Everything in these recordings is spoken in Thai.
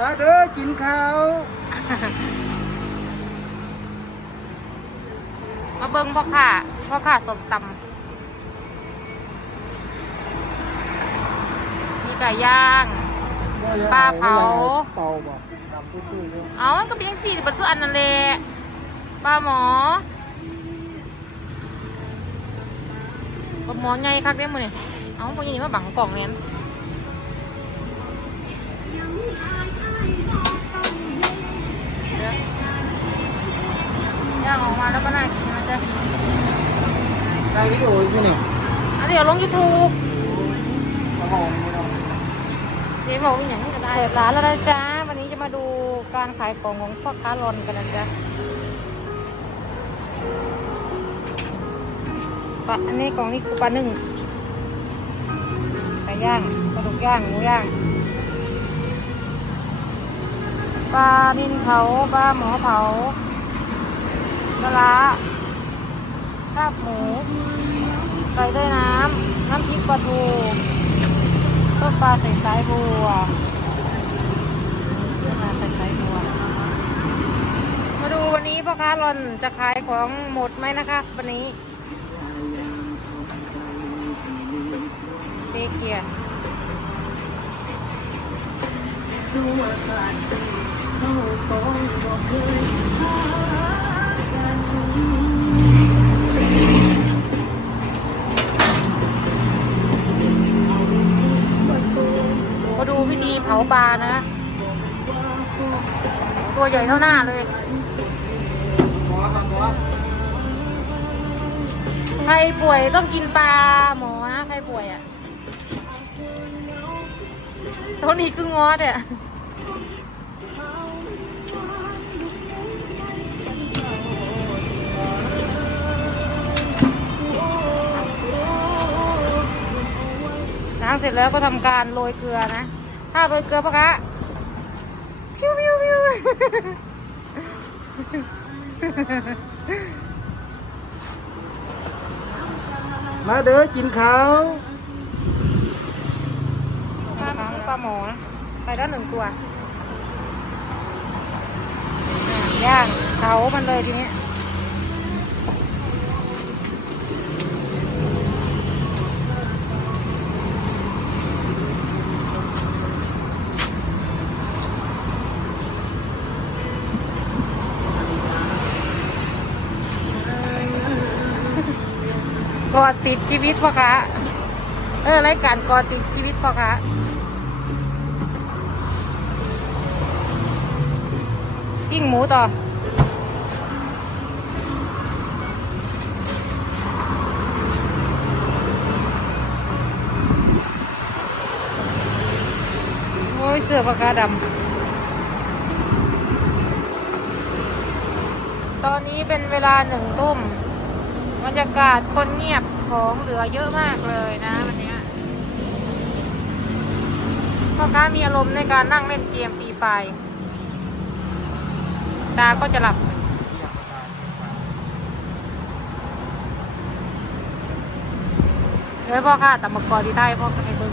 มาเด้อกินข้าวมาเบิ้งพ่อค่ะพ่อค่ะสมตำมีไก่ย่าง ปลาเผา เตาบ่ดำตื้อๆเลยเอามันก็เป็นสี่บรรจุอันนั่นแหละปลาหมอปลาหมอใหญ่คักเด้มื้อนี่เอาพวกนี้มาบังกล่องเนี่ย ได้วิดีโออยู่นี่อันนี้เดี๋ยวลง YouTube กระหองไม่ต้องเจ๊บอกอย่างนี้ก็ได้เปิดร้านแล้วนะจ๊ะวันนี้จะมาดูการขายของของพ่อค้ารอนกันนะจ๊ะปลาอันนี้กล่องนี้คือปลาหนึ่งไก่ย่างปลาดุกย่างหมูย่างปลาดินเผาปลาหมอเผาปลาร้าลาบหมูไก่ด้วยน้ำ น้ำพริกปลาทูต้มปลาใส่สายบัวต้มปลาใส่สายบัว มาดูวันนี้พ่อค้ารอนจะขายของหมดไหมนะคะ วันนี้เจ๊เกียร์มา ปลานะ ตัวใหญ่เท่าหน้าเลย ใครป่วยต้องกินปลาหมอนะ ใครป่วยอะ่ะเท่านี้คืองอดอะล้างเสร็จแล้วก็ทำการโรยเกลือนะ ถ้าโรยเกลือปะคะพิวพิวพิวมาเด้อกินข้าวปลาปลาหมอนะไปแล้วหนึ่งตัวอะย่างเผามันเลยทีนี้ กอดติดชีวิตพ่อค้าเออรายการกอดติดชีวิตพ่อค้าปิ้งหมูต่อโอ้ยเสื้อพ่อค้าดำ ตอนนี้เป็นเวลาหนึ่งทุ่ม รรยากาศคนเงียบของเหลือเยอะมากเลยนะวันนี้พ่อค้ามีอารมณ์ในการนั่งเล่นเกมปีไฟตาก็จะหลับเฮ้ยพ่อค่ะแต่มากอที่ใต้พ่อก็ให้เบิ้ง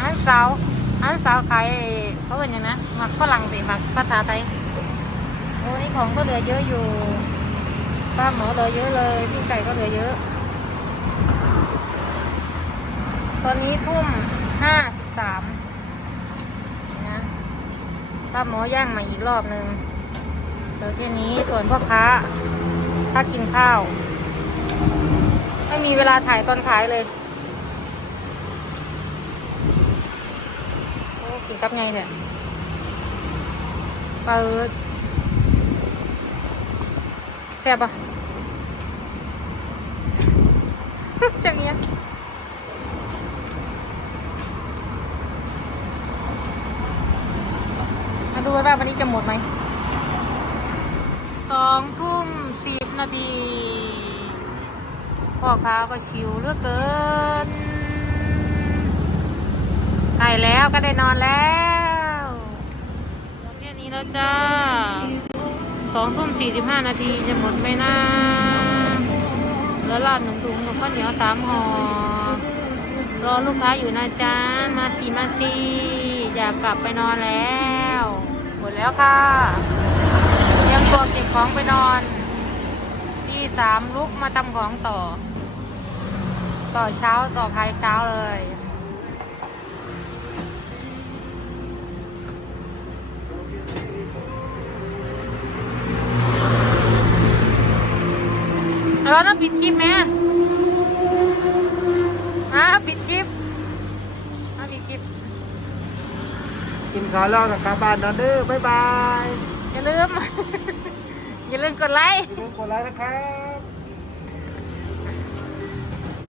อันสาวอันสาวขายเขาเป็นยังนะหมักฝรั่งสิหมักภาษาไทยโอ้นี่ของก็เหลือเยอะอยู่ ปลาหมอเหลือเยอะเลยพี่ไก่ก็เหลือเยอะ ตอนนี้ทุ่มห้าสิบสามนะปลาหมอย่างมาอีกรอบหนึ่งเหลือแค่นี้ส่วนพ่อค้าถ้ากินข้าว ไม่มีเวลาถ่ายตอนขายเลยโอ้กินกับไงเนี่ยเปิดแซ่บปะ จังเงี้ยมาดูว่าวันนี้จะหมดไหมสองทุ่มสิบนาทีพ่อค้าก็ชิวเลือกเกินใกล้แล้วก็ได้นอนแล้วแค่นี้แล้วจ้าสองทุ่มสี่สิบห้านาทีจะหมดไหมนะ แล้วลาบหนึ่งถุงกับข้าวเหนียวสามห่อรอลูกค้าอยู่นะจ๊ะ มาสิมาสิอยากกลับไปนอนแล้ว หมดแล้วค่ะยังตัวเก็บของไปนอนที่สามลุกมาทำของต่อ ต่อเช้าต่อใครเช้าเลย เออแล้วปิดคลิปไหมอะปิดคลิปอะปิดคลิป กินข้าวแล้วกับกลับบ้านนอนเด้อบ๊ายบายอย่าลืม อย่าลืมกดไลค์ อย่าลืมกดไลค์นะครับ